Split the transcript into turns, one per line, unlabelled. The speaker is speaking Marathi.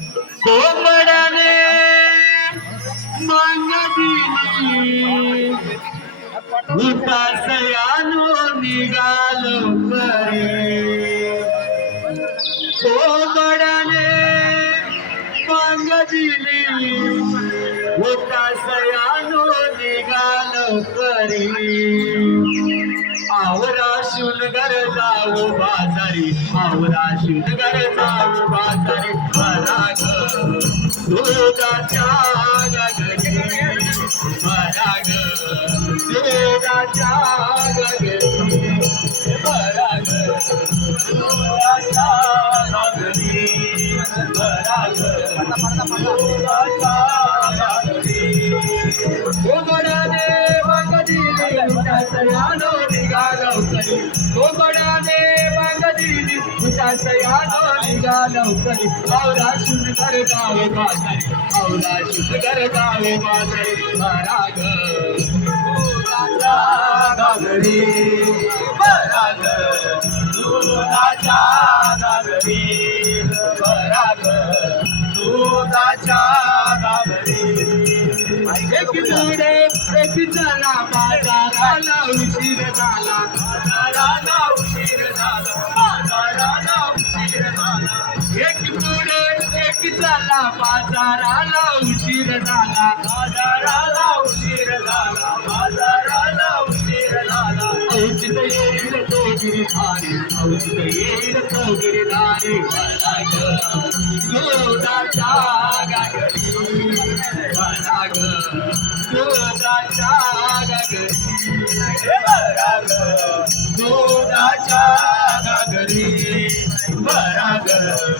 कोंबड्याने मागणी उपासयानो निघालो करे कोंबड्याने मागणी उपासयानो निघालो करे आवरा शुनगर जाऊ बाजारी आवरा शुनगर जाऊ बाजारी पराग दुधाच्या गगने पराग दुधाच्या गगने दुधाच्या गगने दुधाच्या गगने निघालो उठासयानो निघालो करी आवरा शुद्ध कर गावे आवरा शुद्ध गागरी दुधाच्या गागरी दुधाच्या गागरी एक झाला उशीर झाला एक पुढे एक झाला बाजाराला उशीर झाला. बाजाराला उशीर झाला बाजाराला उशीर झाला. औचित येईल तो गिरिधारी औचित येईल तो गिरिधारी. लोटाच्या गागरी पराग दुधाच्या गागरी पराग दुधाच्या गागरी पराग दुधाच्या